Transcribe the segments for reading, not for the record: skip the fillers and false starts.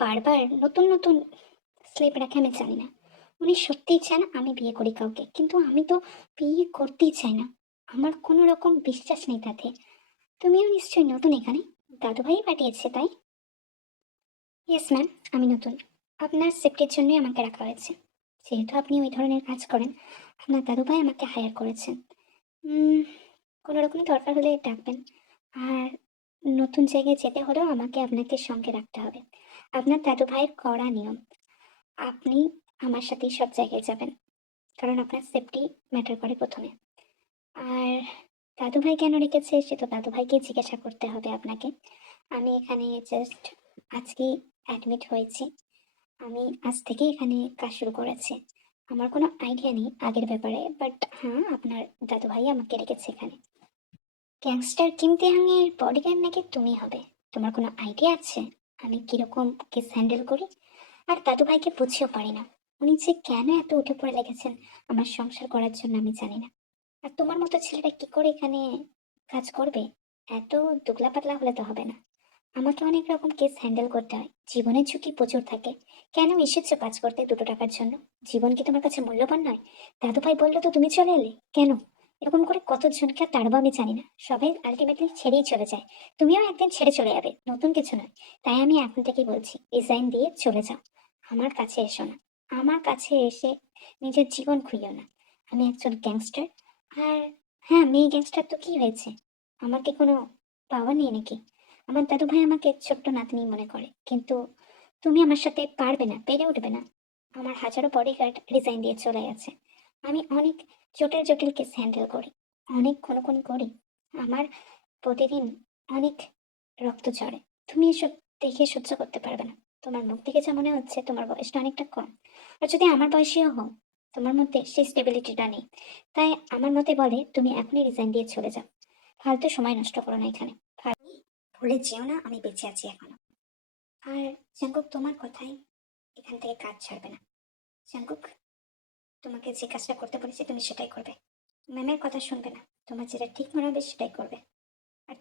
বারবার নতুন নতুন স্লিপ রাখে আমি জানি না। উনি সত্যিই চান আমি বিয়ে করি কাউকে। কিন্তু আমি তো বিয়ে করতেই চাই না। আমার কোনো রকম বিশ্বাস নেই তাতে। তুমিও নিশ্চয়ই নতুন এখানে? দাদুভাই পাঠিয়েছে, তাই? ইয়েস ম্যাম, আমি নতুন। আপনার সেফটির জন্যই আমাকে রাখা হয়েছে। যেহেতু আপনি ওই ধরনের কাজ করেন, আপনার দাদুভাই আমাকে হায়ার করেছেন। উম কোনো রকম দরকার হলে ডাকবেন। আর নতুন জায়গায় যেতে হলেও আমাকে আপনাকে সঙ্গে রাখতে হবে। আপনার দাদুভাইয়ের কড়া নিয়ম। আপনি আমার সাথেই সব জায়গায় যাবেন। কারণ আপনার সেফটি ম্যাটার করে ১ম এ। আর দাদুভাই কেন রেখেছে সে তো দাদুভাইকেই জিজ্ঞাসা করতে হবে আপনাকে। আমি এখানে জাস্ট আজকেই অ্যাডমিট হয়েছি। আমি আজ থেকেই এখানে কাজ শুরু করেছি। আমার কোনো আইডিয়া নেই আগের ব্যাপারে। বাট হ্যাঁ, আপনার দাদুভাই আমাকে রেখেছে এখানে। গ্যাংস্টার কিম তেহাংয়ের বডিগার্ড নাকি তুমি হবে? তোমার কোনো আইডিয়া আছে আমি কিরকম কেস হ্যান্ডেল করি? আর দাদুভাইকে বুঝিয়েও পারি না। উনি যে কেন এত উঠে পড়ে লেগেছেন আমার সংসার করার জন্য আমি জানি না। আর তোমার মতো ছেলেটা কি করে এখানে কাজ করবে? এত দুবলা পাতলা হলে তো হবে না। আমাকে অনেক রকম কেস হ্যান্ডেল করতে হয়, জীবনের ঝুঁকি প্রচুর থাকে। কেন এসেছো কাজ করতে 2টো টাকার জন্য? জীবন কি তোমার কাছে মূল্যবান নয়? দাদুভাই বললো তো তুমি চলে এলে কেন? এরকম করে কতজনকে আর তাড়বো আমি জানি না, সবাই আলটিমেটলি ছেড়েই চলে যায়। তুমিও একদিন ছেড়ে চলে যাবে, নতুন কিছু নয়। তাই আমি এখন থেকেই বলছি, রিজাইন দিয়ে চলে যাও। আমার কাছে এসো না। আমার কাছে এসে নিজের জীবন খুইও না। আমি একজন গ্যাংস্টার। আর হ্যাঁ, মেয়ে গ্যাংস্টার তো কি হয়েছে? আমার কি কোনো পাওয়ার নেই নাকি? আমার দাদুভাই আমাকে ছোট্ট নাতনি মনে করে, কিন্তু তুমি আমার সাথে পারবে না, পেরে উঠবে না। আমার হাজারো বডিগার্ড রিজাইন দিয়ে চলে গেছে। আমি অনেক জটিল জটিল কেস হ্যান্ডেল করি, অনেক খুনোখুনি করি। আমার প্রতিদিন অনেক রক্ত ঝরে। তুমি এসব দেখে সহ্য করতে পারবে না। তোমার মুখ থেকে যা মনে হচ্ছে তোমার বয়সটা অনেকটা কম। আর যদি আমার বয়সীও হও, তোমার মধ্যে সেই স্টেবিলিটিটা নেই। তাই আমার মতে বলে তুমি এখনই রিজাইন দিয়ে চলে যাও। ফালতু সময় নষ্ট করো না এখানে। ভুলে যেও না আমি বেঁচে আছি এখনো। আর জাঙ্কুক, তোমার কথাই এখান থেকে কাজ ছাড়বে না। জাঙ্কুক, তোমাকে যে কাজটা করতে বলেছি তুমি সেটাই করবে। ম্যামের কথা শুনবে না। তোমার যেটা ঠিক মনে হবে সেটাই করবে। আর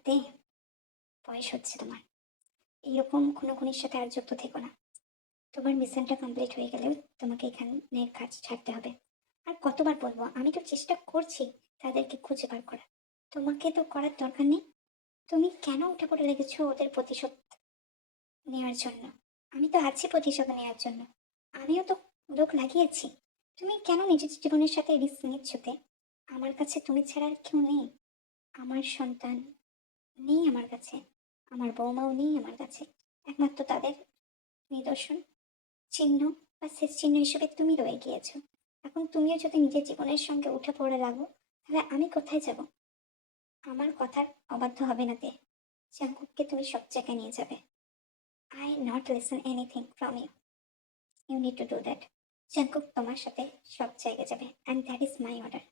বয়স হচ্ছে তোমার, এইরকম কোনো খুনির সাথে আর যুক্ত থেকো না। তোমার মিশনটা কমপ্লিট হয়ে গেলেও তোমাকে এখানের কাজ ছাড়তে হবে। আর কতবার বলবো, আমি তো চেষ্টা করছি তাদেরকে খুঁজে বার করা। তোমাকে তো করার দরকার নেই। তুমি কেন উঠে পড়ে লেগেছো ওদের প্রতিশোধ নেওয়ার জন্য? আমি তো আছি প্রতিশোধ নেওয়ার জন্য। আমিও তো লোক লাগিয়েছি। তুমি কেন নিজের জীবনের সাথে রিস্ক নিচ্ছ তে? আমার কাছে তুমি ছাড়া আর কেউ নেই। আমার সন্তান নেই আমার কাছে। আমার বৌমাও নেই আমার কাছে। একমাত্র তাদের নিদর্শন, চিহ্ন বা শেষ চিহ্ন হিসেবে তুমি রয়ে গিয়েছো। এখন তুমিও যদি নিজের জীবনের সঙ্গে উঠে পড়ে লাগো, তাহলে আমি কোথায় যাব? আমার কথার অবাধ্য হবে না তে। জাঙ্কুককে তুমি সব জায়গায় নিয়ে যাবে। I not listen anything from you. You need to do that. Jungkook তোমার সাথে সব জায়গায় যাবে, and that is my order.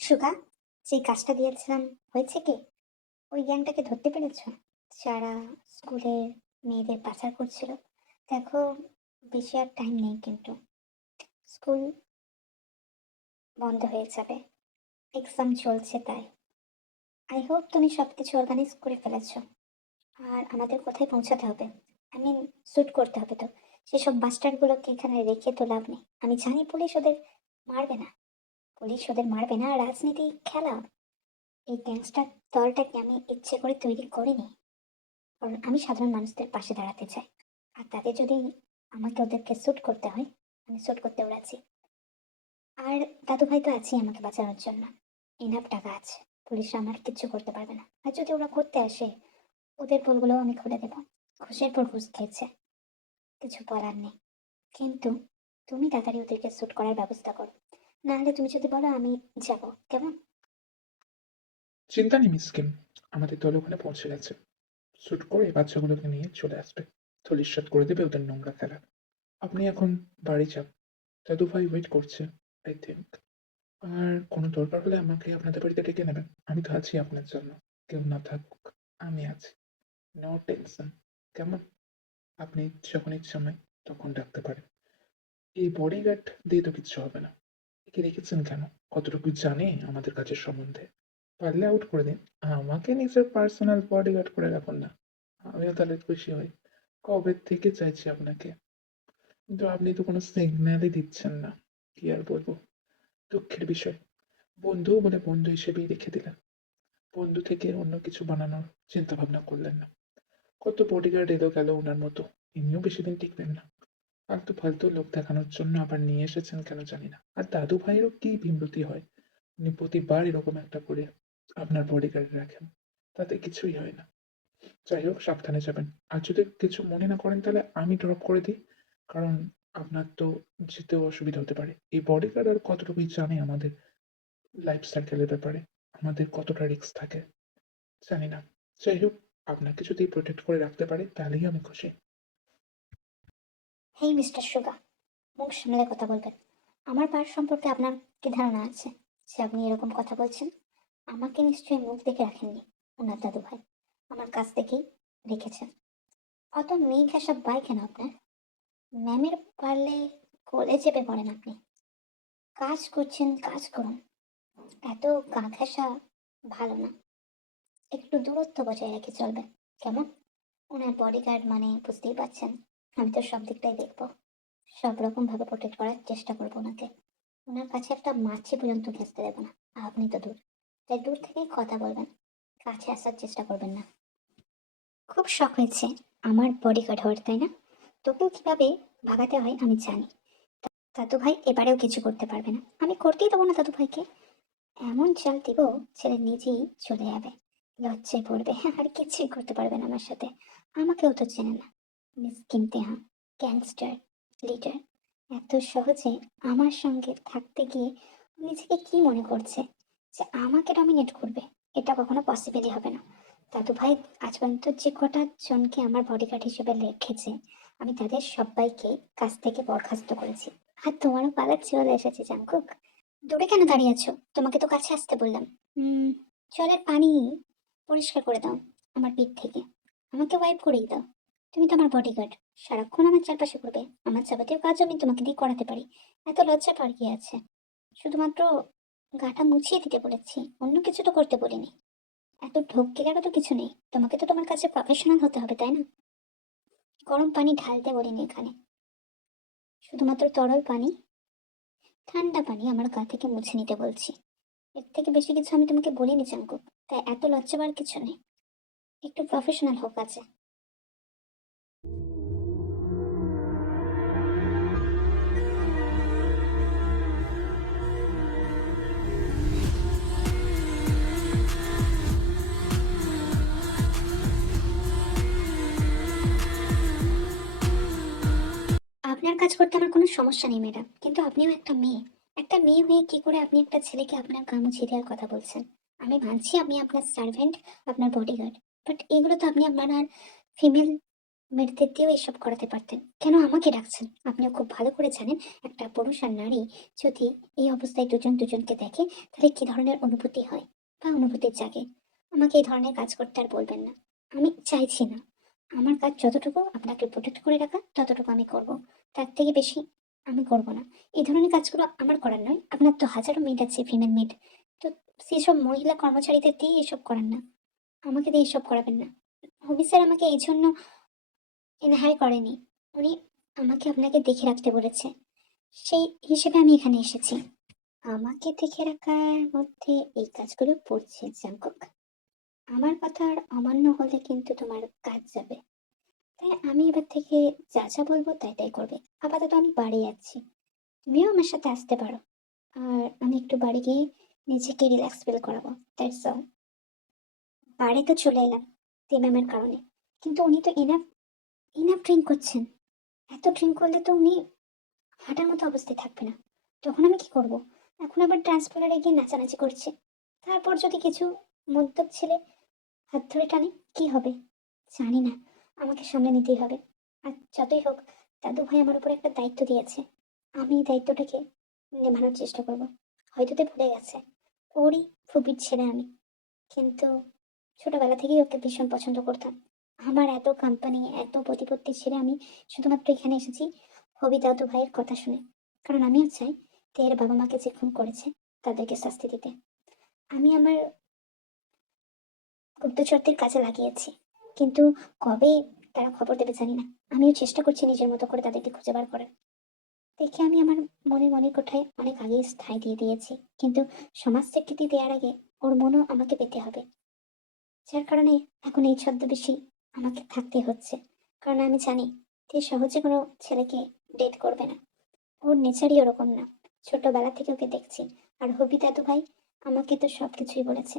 সুগা, যে কাজটা দিয়েছিলাম হয়েছে কি? ওই গ্যাংটাকে ধরতে পেরেছো? যারা স্কুলের মেয়েদের পাচার করছিল। দেখো, বেশি আর টাইম নেই কিন্তু। স্কুল বন্ধ হয়ে যাবে, এক্সাম চলছে তাই। আই হোপ তুমি সবকিছু অর্গানাইজ করে ফেলেছো। আর আমাদের কোথায় পৌঁছাতে হবে? আই মিন, শ্যুট করতে হবে তো। সেসব বাস্টারগুলোকে এখানে রেখে তো লাভ নেই। আমি জানি পুলিশ ওদের মারবে না। পুলিশ ওদের মারবে না। রাজনীতি খেলা। এই গ্যাংস্টার দলটাকে আমি ইচ্ছে করে তৈরি করিনি। কারণ আমি সাধারণ মানুষদের পাশে দাঁড়াতে চাই। আর তাদের যদি আমাকে ওদেরকে শ্যুট করতে হয়, আমি শ্যুট করতে রাজি। আর দাদুভাই তো আছেই আমাকে বাঁচানোর জন্য। এনাফ টাকা আছে, পুলিশরা আমার কিচ্ছু করতে পারবে না। আর যদি ওরা করতে আসে, ওদের পোলগুলোও আমি খুলে দেবো। ঘুষের পর ঘুষ খেয়েছে, কিছু বলার নেই। কিন্তু তুমি তাড়াতাড়ি ওদেরকে শ্যুট করার ব্যবস্থা করো। নাহলে তুমি যদি বলো আমি যাব, কেমন? চিন্তা নেই মিস কিম, আমাদের দল ওখানে পৌঁছে গেছে। শ্যুট করে বাচ্চাগুলোকে নিয়ে চলে আসবে। ধূলিসাৎ করে দেবে ওদের নোংরা খেলা। আপনি এখন বাড়ি যান। দাদু ভাই ওয়েট করছে, আই থিঙ্ক। আর কোনো দরকার হলে আমাকে আপনাদের বাড়িতে ডেকে নেবেন। আমি তো আছি আপনার জন্য। কেউ না থাকুক, আমি আছি। No tension. কেমন? আপনি যখন ইচ্ছা আমায় তখন ডাকতে পারেন। এই বডিগার্ড দিয়ে তো কিচ্ছু হবে না। একে রেখেছেন কেন? কতটুকু জানে আমাদের কাজের সম্বন্ধে? পারলে আউট করে দিন। আমাকে নিজের পার্সোনাল বডিগার্ড করে রাখুন না। আমিও তাহলে খুশি হই। কবে থেকে চাইছি আপনাকে, কিন্তু আপনি তো কোনো সিগন্যালই দিচ্ছেন না। কি আর বলবো, দুঃখের বিষয়। বন্ধু বলে বন্ধু হিসেবেই রেখে দিলেন। বন্ধু থেকে অন্য কিছু বানানোর চিন্তা ভাবনা করলেন না। কত বডিগার্ড এলো গেল ওনার মতো, ইনিও বেশি দিন টিকবেন না। ফালতু ফালতু লোক দেখানোর জন্য আবার নিয়ে এসেছেন কেন জানি না। আর দাদু ভাইয়েরও কি ভীমরতি হয়, উনি প্রতিবার এরকম একটা করে আপনার বডিগার্ড রাখেন, তাতে কিছুই হয় না। যাই হোক, সাবধানে যাবেন। আর যদি কিছু মনে না করেন তাহলে আমি ড্রপ করে দিই, কারণ আপনার তো যেতেও অসুবিধা হতে পারে। এই বডিগার্ড আর কতটুকুই জানে আমাদের লাইফ সার্কেলের ব্যাপারে, আমাদের কতটা রিস্ক থাকে জানি না। যাই হোক, আপনাকে যদি প্রোটেক্ট করে রাখতে পারি তাহলেই আমি খুশি। হেই মিস্টার সুগা, মুখ সামলে কথা বলবেন। আমার পার সম্পর্কে আপনার কি ধারণা আছে যে আপনি এরকম কথা বলছেন? আমাকে নিশ্চয়ই মুখ দেখে রাখেননি ওনার দাদু ভাই, আমার কাছ থেকেই রেখেছেন। অত মেয়ে ঘেঁষা বাই কেন আপনার? ম্যামের পারলে কোলে চেপে পড়েন আপনি। কাজ করছেন, কাজ করুন। এত গা ঘেঁষা ভালো না। একটু দূরত্ব বজায় রেখে চলবে, কেমন? ওনার বডিগার্ড মানে বুঝতেই পারছেন, আমি তো সব দিকটাই দেখবো। সব রকম ভাবে প্রোটেক্ট করার চেষ্টা করবো ওনাকে। ওনার কাছে একটা মাছি পর্যন্ত ঘেঁচতে দেবো না। আপনি তো দূর, তাই দূর থেকেই কথা বলবেন, কাছে আসার চেষ্টা করবেন না। খুব শখ হয়েছে আমার বডিগার্ড হওয়ার, তাই না? তোকেও কিভাবে ভাগাতে হয় আমি জানি। দাদু ভাই এবারেও কিছু করতে পারবে না, আমি করতেই দেবো না দাদু ভাইকে। এমন চাল দিব, ছেলে নিজেই চলে যাবে, লজ্জায় পড়বে, আর কিছুই করতে পারবে না আমার সাথে। আমাকেও তো চেনে না, মিস কিনতে হা, গ্যাংস্টার লিডার। এত সহজে আমার সঙ্গে থাকতে গিয়ে ও নিজেকে কি মনে করছে যে আমাকে ডমিনেট করবে? এটা কখনো পসিবলই হবে না। দাদু ভাই আজ পর্যন্ত যে কটা জনকে আমার বডিগার্ড হিসেবে রেখেছে, আমি তাদের সবাইকে কাছ থেকে বরখাস্ত করেছি। আর তোমারও পালা চলে এসেছে জাঙ্কুক। দূরে কেন দাঁড়িয়ে আছো? তোমাকে তো কাছে আসতে বললাম। হুম, জলের পানি পরিষ্কার করে দাও আমার পিঠ থেকে, আমাকে ওয়াইপ করেই দাও। তুমি তো আমার বডিগার্ড, সারাক্ষণ আমার চারপাশে ঘুরবে। আমার যাবতীয় কাজ আমি তোমাকে দিয়ে করাতে পারি, এত লজ্জা পার কি আছে? শুধুমাত্র গাটা মুছিয়ে দিতে বলেছি, অন্য কিছু তো করতে বলিনি। এত ঢোক গিলারও তো কিছু নেই, তোমাকে তো তোমার কাছে প্রফেশনাল হতে হবে, তাই না? গরম পানি ঢালতে বলিনি এখানে, শুধুমাত্র তরল পানি, ঠান্ডা পানি আমার গা থেকে মুছে নিতে বলছি। এর থেকে বেশি কিছু আমি তোমাকে বলিনি জাঙ্কুক, তাই এত লজ্জা পাওয়ার কিছু নেই। একটু প্রফেশনাল হোক আছে। আপনার কাজ করতে আমার কোনো সমস্যা নেই ম্যাডাম, কিন্তু আপনিও একটা মেয়ে। একটা মেয়ে হয়ে কি করে আপনি একটা ছেলেকে আপনার গা মুছিয়ে দেওয়ার কথা বলছেন? আমি মানছি আপনি আপনার সার্ভেন্ট, আপনার বডিগার্ড, বাট এগুলো তো আপনি আপনার আর ফিমেল মেয়েদের দিয়েও এসব করাতে পারতেন। কেন আমাকে ডাকছেন? আপনিও খুব ভালো করে জানেন একটা পুরুষ আর নারী যদি এই অবস্থায় দুজন দুজনকে দেখে, তাহলে কি ধরনের অনুভূতি হয় বা অনুভূতি জাগে। আমাকে এই ধরনের কাজ করতে আর বলবেন না। আমি চাইছি না। আমার কাজ যতটুকু আপনাকে প্রোটেক্ট করে রাখা, ততটুকু আমি করব। তার থেকে বেশি আমি করব না। এই ধরনের কাজগুলো আমার করার নয়। আপনার তো হাজারো মেড আছে, ফিমেল মেড। তো সেসব মহিলা কর্মচারীদের দিয়ে এসব করান না। আমাকে দিয়ে এসব করাবেন না। হবি স্যার আমাকে এই জন্য এনহাই করেনি। উনি আমাকে আপনাকে দেখে রাখতে বলেছে। সেই হিসেবে আমি এখানে এসেছি। আমাকে দেখে রাখার মধ্যে এই কাজগুলো পড়ছে জাঙ্কুক। আমার কথা আর অমান্য হলে কিন্তু তোমার কাজ যাবে। তাই আমি এবার থেকে যা যা বলবো তাই তাই করবে। আপাতত আমি বাড়ি যাচ্ছি, তুমিও আমার সাথে আসতে পারো। আর আমি একটু বাড়ি গিয়ে নিজেকে রিল্যাক্স ফিল করাবো, দ্যাটস অল। বাড়ি তো চলে এলাম ম্যামের কারণে, কিন্তু উনি তো ইনাফ ইনাফ ড্রিঙ্ক করছেন। এত ড্রিঙ্ক করলে তো উনি হাঁটার মতো অবস্থায় থাকবে না। তখন আমি কি করব? এখন আবার ট্রান্সপোর্টারে গিয়ে নাচানাচি করছে। তারপর যদি কিছু মদ্যপ ছেলে হাত ধরে টানে, কি হবে? জানি না, আমাকে সামলে নিতেই হবে। আর যতই হোক, দাদু ভাই আমার উপর একটা দায়িত্ব দিয়েছে, আমি এই দায়িত্বটাকে নেভানোর চেষ্টা করব। হয়তো তো ভুলে গেছে, ওরই ফুপির ছেলে আমি। কিন্তু ছোটবেলা থেকেই ওকে ভীষণ পছন্দ করতাম। আমার এত কোম্পানি, এত প্রতিপত্তি ছেড়ে আমি শুধুমাত্র এখানে এসেছি হবি দাদু ভাইয়ের কথা শুনে। কারণ আমিও চাই তের বাবা মাকে যে খুন করেছে তাদেরকে শাস্তি দিতে। আমি আমার গুপ্তচরদের কাজে লাগিয়েছি, কিন্তু কবে তারা খবর দেবে জানি না। আমিও চেষ্টা করছি নিজের মতো করে তাদেরকে খুঁজে বার করার। দেখে আমি আমার মনের কোঠায় অনেক আগেই স্থায়ী দিয়ে দিয়েছি, কিন্তু সমাজ স্বীকৃতি দেওয়ার আগে ওর মনও আমাকে পেতে হবে। যার কারণে এখন এই ছদ্মবেশী আমাকে থাকতে হচ্ছে। কারণ আমি জানি যে সহজে কোনো ছেলেকে ডেট করবে না, ওর নেচারই ওরকম না। ছোটবেলা থেকে ওকে দেখছি। আর হবি দাদু ভাই আমাকে তো সবকিছুই বলেছে,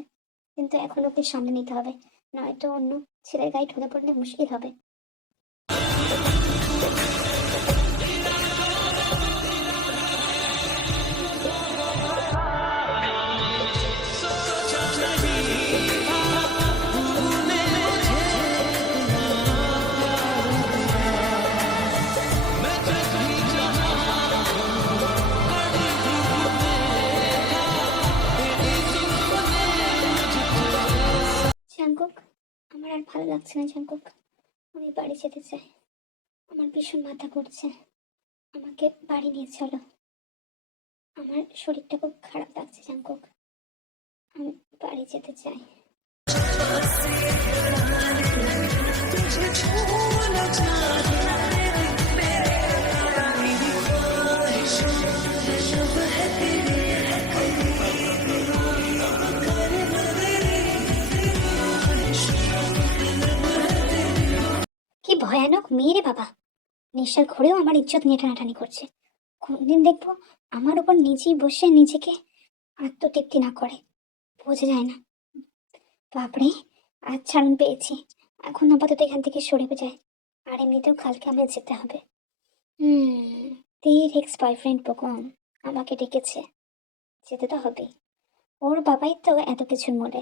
কিন্তু এখন ওকে সামনে নিতে হবে, নয়তো অন্য ছেলের গায়ে ঢলে পড়লে মুশকিল হবে। জাঙ্কুক, আমার আর ভালো লাগছে না জাঙ্কুক। আমি বাড়ি যেতে চাই। আমার ভীষণ মাথা ঘুরছে। আমাকে বাড়ি নিয়ে চলো। আমার শরীরটা খুব খারাপ লাগছে জাঙ্কুক। আমি বাড়ি যেতে চাই। কি ভয়ানক মেয়ে রে বাবা! নেশার ঘরেও আমার ইজ্জত নিয়ে টানাটানি করছে। কোনদিন দেখবো আমার উপর নিজেই বসে নিজেকে আত্মতৃপ্তি না করে। বোঝা যায় না। বাপরে, আজ ছাড়ন পেয়েছি। এখন আপাতত এখান থেকে সরে যায়। আর এমনিতেও কালকে আমায় যেতে হবে। হুম, তীর এক্স বয়ফ্রেন্ড বকুন আমাকে ডেকেছে, যেতে তো হবেই। ওর বাবাই তো এত কিছুর মূলে।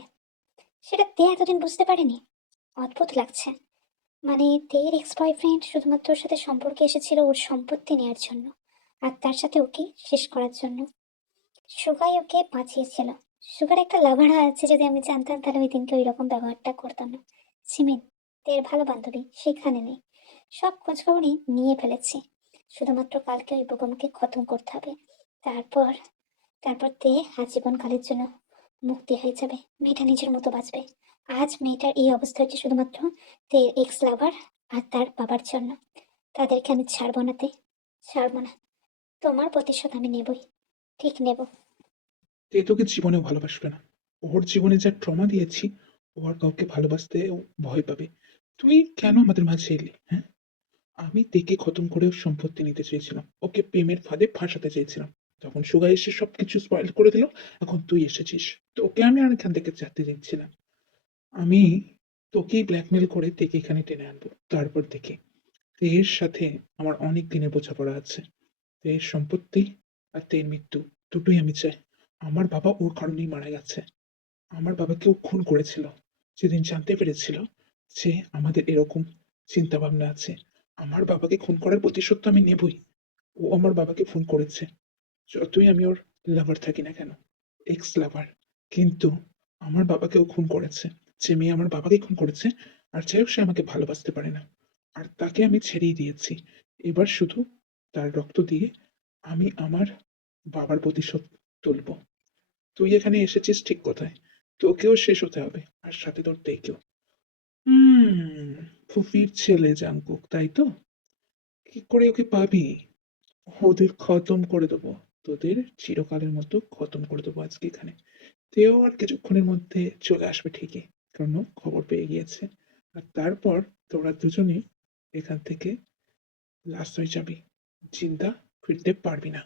সেটা তে এতদিন বুঝতে পারেনি। অদ্ভুত লাগছে। মানে তের এক্স বয়ফ্রেন্ড শুধুমাত্র ওর সাথে সম্পর্কে এসেছিল ওর সম্পত্তি নেওয়ার জন্য, আর তার সাথে ওকে শেষ করার জন্য। সুগাই ওকে বাঁচিয়েছিল। সুগার একটা লাভার আছে, যদি আমি জানতাম তাহলে ওই দিনকে ওই রকম ব্যবহারটা করতাম না। সিমিন, তের ভালো বান্ধবী, সেখানে নেই। সব খোঁজখবরই নিয়ে ফেলেছি। শুধুমাত্র কালকে ওই বেগমকে খতম করতে হবে। তারপর তারপর তে আজীবনকালের জন্য মুক্তি হয়ে যাবে। মেয়েটা নিজের মতো বাঁচবে। আজ মেয়েটার এই অবস্থা হচ্ছে শুধুমাত্র তের এক্স লাভার আর তার বাবার জন্য। তাদেরকে আমি ছাড়বো না তে, ছাড়বো না। তোমার প্রতিশোধ আমি নেবই, ঠিক নেব। তে তোকে জীবনেও ভালোবাসবে না। ওর জীবনে যা ট্রমা দিয়েছি, ও আর কাউকে ভালোবাসতে ও ভয় পাবে। তুই কেন আমাদের মাঝে এলি, হ্যাঁ? আমি তেকে খতম করে ওর সম্পত্তি নিতে চেয়েছিলাম, ওকে প্রেমের ফাঁদে ফাঁসাতে চেয়েছিলাম। তখন সুগা এসে সবকিছু স্পয়েল করে দিল। এখন তুই এসেছিস, তোকে আমি আর এখান থেকে যেতে দিচ্ছি না। আমি তোকেই ব্ল্যাকমেল করে তেকে এখানে টেনে আনবো। তারপর দেখি, তের সাথে আমার অনেক দিনের বোঝাপড়া আছে। তের সম্পত্তি আর তের মৃত্যু দুটোই আমি চাই। আমার বাবা ওর কারণেই মারা গেছে। আমার বাবাকে ও খুন করেছিল। যেদিন জানতে পেরেছিল যে আমাদের এরকম চিন্তা ভাবনা আছে, আমার বাবাকে খুন করার প্রতিশোধ তো আমি নেবই। ও আমার বাবাকে খুন করেছে। যতই আমি ওর লাভার থাকি না কেন, এক্স লাভার, কিন্তু আমার বাবাকে ও খুন করেছে। যে মেয়ে আমার বাবাকে খুন করেছে, আর যাই হোক সে আমাকে ভালোবাসতে পারে না। আর তাকে আমি ছেড়েই দিয়েছি। এবার শুধু তার রক্ত দিয়ে আমি আমার বাবার প্রতিশোধ তুলব। তুই এখানে এসেছিস ঠিক কথায়, তোকেও শেষ হতে হবে, আর সাথে তোর তেকেও। ফুফির ছেলে জাংকুক, তাই তো? কি করে ওকে পাবি? ওদের খতম করে দেবো। তোদের চিরকালের মতো খতম করে দেবো আজকে এখানে। তেও আর কিছুক্ষণের মধ্যে চলে আসবে ঠিকই, কারণ ও খবর পেয়ে গিয়েছে। আর তারপর তোরা দুজনেই এখান থেকে লাশ হয়ে যাবি, জিন্দা ফিরতে পারবি না।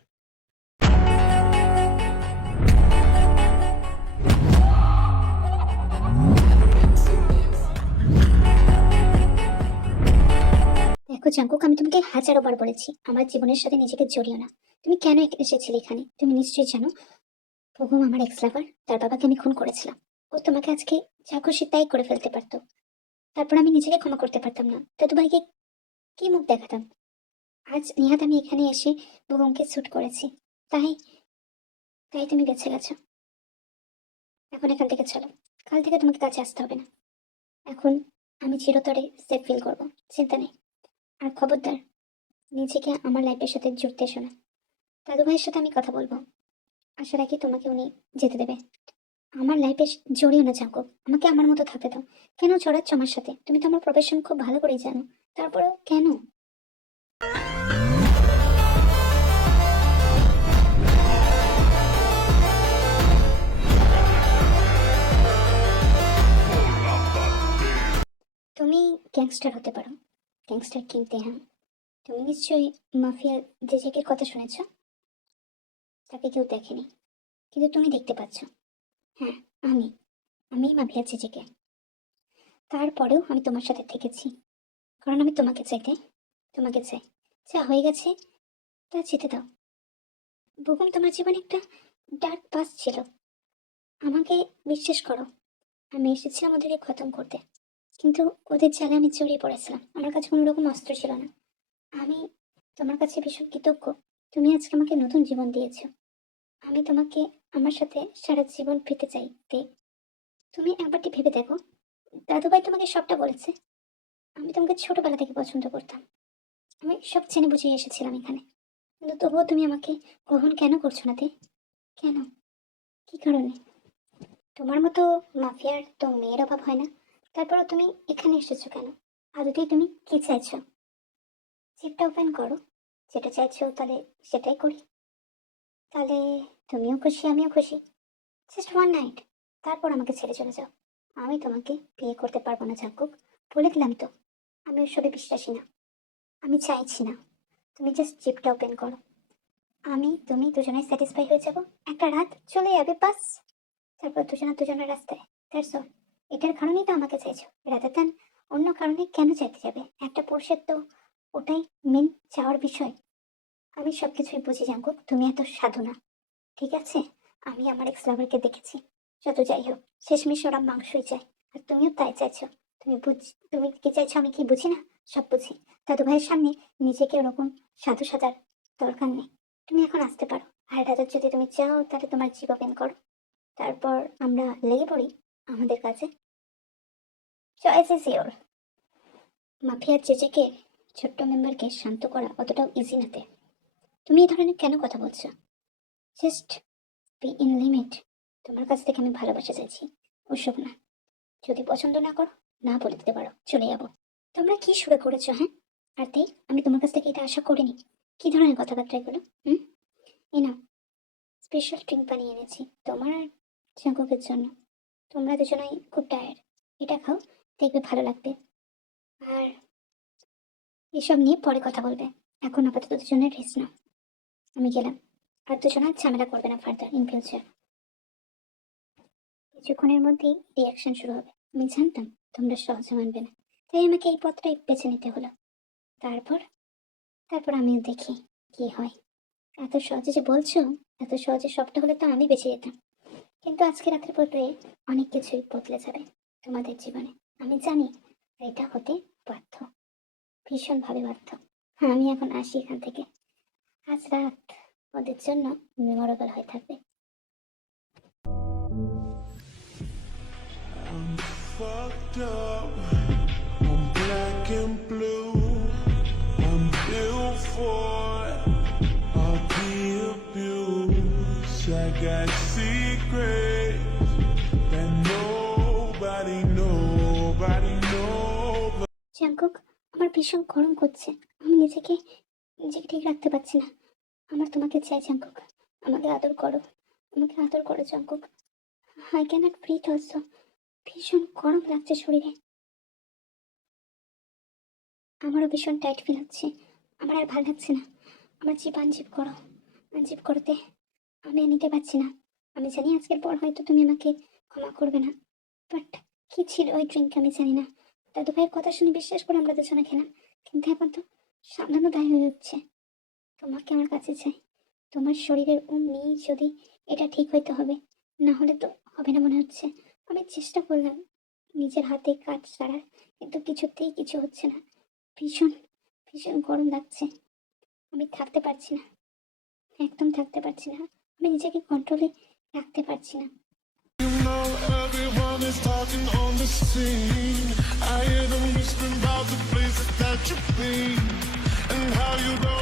দেখো জাঙ্কুক, আমি তোমাকে হাজারো বার বলেছি আমার জীবনের সাথে নিজেকে জড়িও না। তুমি কেন এসেছিলে এখানে তুমি নিশ্চয়ই জানো। প্রভু আমার এক্স লাভার, তার বাবাকে আমি খুন করেছিলাম। ও তোমাকে আজকে যা খুশি তাই করে ফেলতে পারতো। তারপর আমি নিজেকে ক্ষমা করতে পারতাম না, দাদু ভাইকে কি মুখ দেখাতাম। আজ নিহাত আমি এখানে এসে বেগমকে শুট করেছি, তাই তাই তুমি বেঁচে গেছো। এখন এখান থেকে চলো। কাল থেকে তোমাকে কাছে আসতে হবে না। এখন আমি চিরতরে সেফ ফিল করবো, চিন্তা নেই। আর খবরদার, নিজেকে আমার লাইফের সাথে জুড়তে এসো না। দাদু ভাইয়ের সাথে আমি কথা বলবো, আশা রাখি তোমাকে উনি যেতে দেবে। আমার লাইফে জড়িও না জাঙ্কুক, আমাকে আমার মতো থাকতে দাও। কেন জড়াচ্ছ আমার সাথে? তুমি তো আমার প্রফেশন খুব ভালো করেই জানো, তারপরেও কেন? তুমি গ্যাংস্টার হতে পারো, গ্যাংস্টার কিনতে, হ্যাঁ। তুমি নিশ্চয়ই মাফিয়া জেজেকের কথা শুনেছ। তাকে কেউ দেখেনি, কিন্তু তুমি দেখতে পাচ্ছ। হ্যাঁ, আমি আমি মাফিয়া জেজেকে। তারপরেও আমি তোমার সাথে থেকেছি, কারণ আমি তোমাকে চাই। যা হয়ে গেছে তা যেতে দাও। বুকুম, তোমার জীবনে একটা ডার্ক পাস ছিল, আমাকে বিশ্বাস করো। আমি এসেছিলাম ওদেরকে খতম করতে, কিন্তু ওদের জালে আমি জড়িয়ে পড়েছিলাম। আমার কাছে কোনো রকম অস্ত্র ছিল না। আমি তোমার কাছে ভীষণ কৃতজ্ঞ, তুমি আজকে আমাকে নতুন জীবন দিয়েছো। আমি তোমাকে আমার সাথে সারা জীবন পেতে চাই তে। তুমি একবারটি ভেবে দেখো, দাদুভাই তোমাকে সবটা বলেছে। আমি তোমাকে ছোটবেলা থেকে পছন্দ করতাম, আমি সব জেনে বুঝিয়ে এসেছিলাম এখানে, কিন্তু তবুও তুমি আমাকে গ্রহণ কেন করছো না তে? কেন? কি কারণে? তোমার মতো মাফিয়ার তো মেয়ের অভাব হয় না, তারপরও তুমি এখানে এসেছো কেন? আদতেই তুমি কি চাইছো? জিপটা ওপেন করো, যেটা চাইছো তাহলে সেটাই করি। তাহলে তুমিও খুশি আমিও খুশি। জাস্ট ওয়ান নাইট, তারপর আমাকে ছেড়ে চলে যাও। আমি তোমাকে বিয়ে করতে পারবো না জাঙ্কুক, বলে দিলাম তো। আমি ওসবে বিশ্বাসী না, আমি চাইছি না। তুমি জাস্ট জিপটা ওপেন করো, আমি তুমি দুজনেই স্যাটিসফাই হয়ে যাব। একটা রাত চলে যাবে বাস, তারপর দুজনের রাস্তায়। That's all. এটার কারণেই তো আমাকে চাইছো, রাতে দেন অন্য কারণে কেন চাইতে যাবে? একটা পুরুষের তো ওটাই মেন চাওয়ার বিষয়। আমি সবকিছুই বুঝি জাঙ্কুক, তুমি এত সাধু না, ঠিক আছে? আমি আমার এক্স লাভারকে দেখেছি, যত যাই হোক শেষমেশ ওরা মাংসই চায়, আর তুমিও তাই চাইছো। তুমি কি চাইছো আমি কি বুঝি না? সব বুঝি। দাদু ভাইয়ের সামনে নিজেকে ওরকম সাধু সাজার দরকার নেই। তুমি এখন আসতে পারো, আর রাজার যদি তুমি চাও তাহলে তোমার জিপ ওপেন করো, তারপর আমরা লেগে পড়ি আমাদের কাছে। Choice is your. মাফিয়ার চেচেকে ছোট্ট মেম্বারকে শান্ত করা অতটাও ইজি নাতে। তুমি এই ধরনের কেন কথা বলছো? Just be in limit. তোমার কাছ থেকে আমি ভালোবাসা চাইছি, ওসব না। যদি পছন্দ না করো, না বলে দিতে পারো, চলে যাবো। তোমরা কি শুরু করেছো, হ্যাঁ? আর তাই আমি তোমার কাছ থেকে এটা আশা করিনি। কি ধরনের কথাবার্তা এগুলো? এই নাও, স্পেশাল ড্রিঙ্ক বানিয়ে এনেছি তোমার আর জাঙ্কুকের জন্য। তোমরা দুজনেই খুব টায়ার্ড, এটা খাও, দেখবে ভালো লাগবে। আর এসব নিয়ে পরে কথা বলবে, এখন আপাতত দুজনের রেস্ট নাও। আমি গেলাম, আর দুজনে আর ঝামেলা করবে না ফার্দার ইন ফিউচার। কিছুক্ষণের মধ্যেই রিয়াকশন শুরু হবে। আমি জানতাম তোমরা সহজে মানবে না, তাই আমাকে এই পথটাই বেছে নিতে হলো। তারপর তারপর আমিও দেখি কি হয়। এত সহজে যে বলছো, এত সহজে সবটা হলে তো আমি বেঁচে যেতাম। কিন্তু আজকে রাতের পরে অনেক কিছুই বদলে যাবে তোমাদের জীবনে, আমি জানি। আর এটা হতে বাধ্য, ভীষণভাবে বাধ্য। হ্যাঁ, আমি এখন আসি এখান থেকে। আজ রাত ওদের জন্য মেমোরেবল হয়ে থাকবে। I'm fucked up. I'm black and blue. I'm built for all the abuse. I got secrets that nobody. Jungkook, আমার ভীষণ গরম করছে, আমি নিজেকে নিজেকে ঠিক রাখতে পারছি না। আমার তোমাকে চাই জাঙ্কুক, আমাকে আদর করো Jungkook. I can't breathe also, ভীষণ গরম লাগছে শরীরে। আমারও ভীষণ টাইট ফিল হচ্ছে, আমার আর ভালো লাগছে না। আমার জিভ আনজিভ করো, আনজিভ করতে আমি আর নিতে পারছি না। আমি জানি আজকের পর হয়তো তুমি আমাকে ক্ষমা করবে না, বাট কি ছিল ওই ড্রিঙ্ক আমি জানি না। দাদু ভাইয়ের কথা শুনে বিশ্বাস করে আমরা দুজনে খেলাম, কিন্তু এখন তো সামলানো দায় হয়ে উঠছে। তোমাকে আমার কাছে চাই, তোমার শরীরের অমনি যদি এটা ঠিক হইতে হবে, না হলে তো হবে না মনে হচ্ছে। আমি চেষ্টা করলাম নিজের হাতে কাজ ছাড়ার, কিন্তু কিছুতেই কিছু হচ্ছে না। ভীষণ ভীষণ গরম লাগছে, আমি থাকতে পারছি না, একদম থাকতে পারছি না। আমি নিজেকে কন্ট্রোলে রাখতে পারছি না। You know everyone is talking on the scene. I hear them whispering about the places that you've been and how you don't.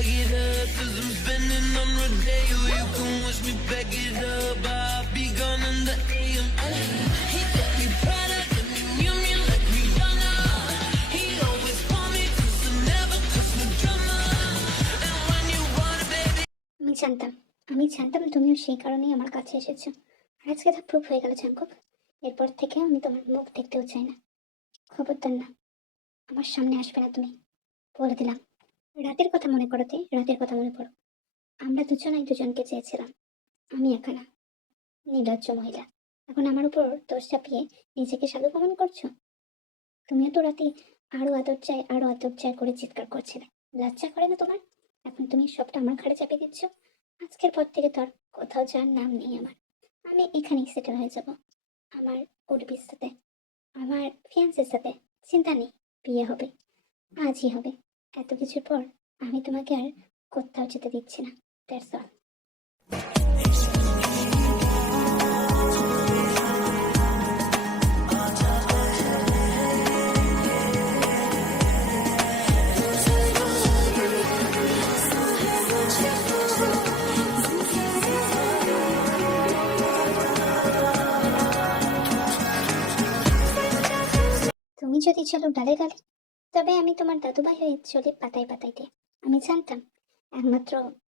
bag it up, 'cause I'm spending on Rodeo. You can wish me back it up, I'll be gone in the AM. He got me Prada, got me Miu Miu like Rihanna. He always want me 'cause I never cause no drama. And when you want it, baby. আমি জানতাম তুমিও সেই কারণেই আমার কাছে এসেছো। আর আজকে তা প্রুফ হয়ে গেল জাঙ্কুক। এরপর থেকে আমি তোমার মুখ দেখতেও চাই না। খবরদার না, আমার সামনে আসবে না তুমি, বলে দিলাম। রাতের কথা মনে করতে রাতের কথা মনে পড়ো। আমরা দুজনাই দুজনকে চেয়েছিলাম। আমি একা না, নির্লজ্জ মহিলা। এখন আমার উপর দোষ চাপিয়ে নিজেকে সাধু প্রমাণ করছো। তুমিও তো রাতে আরো আদর চাই করে চিৎকার করছিলে। লজ্জা করে না তোমার? এখন তুমি সবটা আমার ঘাড়ে চাপিয়ে দিচ্ছ। আজকের পর থেকে তো আর কোথাও যাওয়ার নাম নেই আমার। আমি এখানেই সেটেল হয়ে যাব, আমার উর্বির সাথে, আমার ফিয়ান্সের সাথে। চিন্তা নেই, বিয়ে হবে, আজই হবে। এত কিছুর পর আমি তোমাকে আর কোথাও যেতে দিচ্ছি না। That's all. তুমি যদি চলো ডালে ডালে, তবে আমি তোমার দাদুভাই হয়ে চলি পাতায় পাতাইতে। আমি জানতাম একমাত্র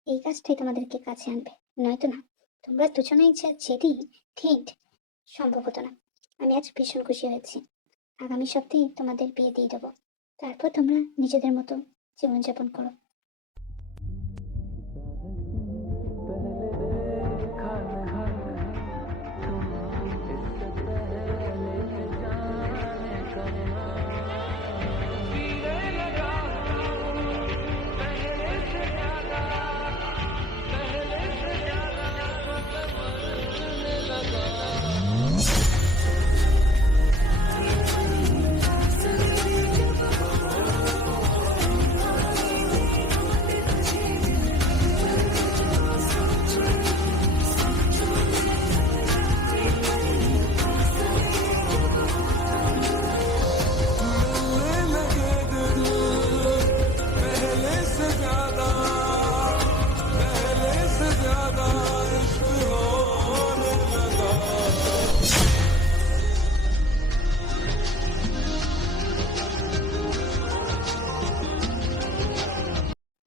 এই কাজটাই তোমাদেরকে কাছে আনবে, নয়তো না। তোমরা দুজনেই যা জেদি, ঠিক সম্ভব হতো না। আমি আজ ভীষণ খুশি হয়েছি। আগামী সপ্তাহে তোমাদের বিয়ে দিয়ে দেবো। তারপর তোমরা নিজেদের মতো জীবনযাপন করো।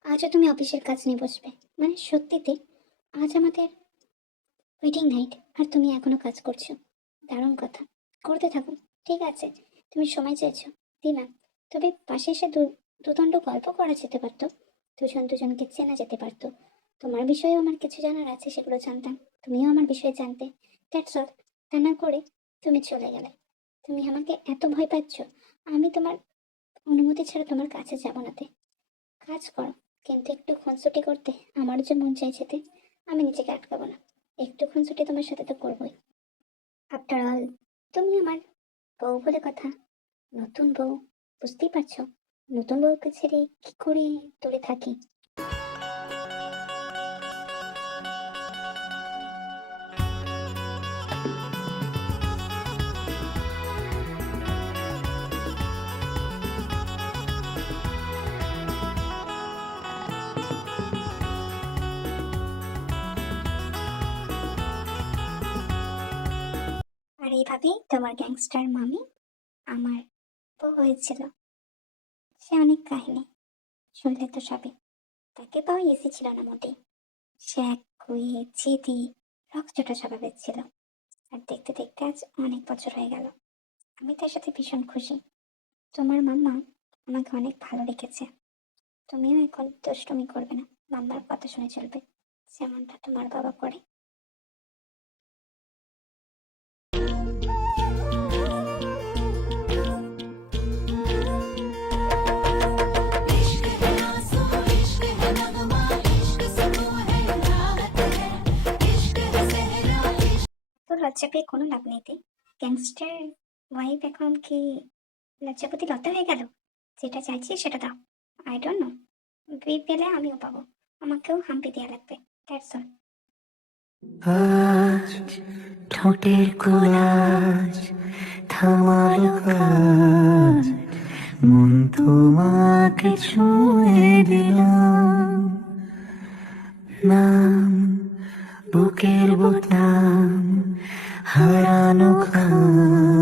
আজও তুমি অফিসের কাজ নিয়ে বসবে? মানে সত্যিতে আজ আমাদের ওয়েডিং নাইট, আর তুমি এখনো কাজ করছো? দারুণ কথা, করতে থাকো। ঠিক আছে, তুমি সময় চাইছো, দিলাম। তবে পাশে এসে দুদণ্ড গল্প করা যেতে পারতো, দুজন দুজনকে চেনা যেতে পারতো। তোমার বিষয়েও আমার কিছু জানার আছে, সেগুলো জানতাম, তুমিও আমার বিষয়ে জানতে। That's all. তা না করে তুমি চলে গেলে। তুমি আমাকে এত ভয় পাচ্ছ, আমি তোমার অনুমতি ছাড়া তোমার কাছে যাবো নাতে। কাজ করো, কিন্তু একটু খুনসুটি করতে আমারও যে মন চাই যেতে। আমি নিজেকে আটকাবো না, একটু খুনসুটি তোমার সাথে তো করবোই। আফটার অল তুমি আমার বউ বলে কথা, নতুন বউ, বুঝতেই পারছো। নতুন বউকে ছেড়ে কি করে দূরে থাকি। আর এইভাবেই তোমার গ্যাংস্টার মামি আমার বউ হয়েছিল। সে অনেক কাহিনী শুনলে তো সবে। তাকে পাওয়া ইজি ছিল না মোটেই। সে এক কুয়ে জেদি রকচটা স্বভাবের ছিল। আর দেখতে দেখতে আজ অনেক বছর হয়ে গেল। আমি তার সাথে ভীষণ খুশি। তোমার মাম্মা আমাকে অনেক ভালো রেখেছে। তুমিও এখন দুষ্টুমি করবে না, মাম্মার কথা শুনে চলবে, যেমনটা তোমার বাবা করে। তো লজ্জা পেয়ে কোনো লাভ নেই। গ্যাংস্টার ওয়াইফ এখন কি লজ্জাপতি লতা হয়ে গেল? যেটা চাইছি সেটা দাও। আই ডোন্ট নো, বিয়ে পেলে আমিও পাবো, আমাকেও হাম্পি দেওয়া লাগবে। That's all. আজ ঠোঁটের কোলাজ থামালো কাজ, মন তোমাকে ছুঁয়ে দিলাম। নাম, বুকের বোতাম হারানো খাম।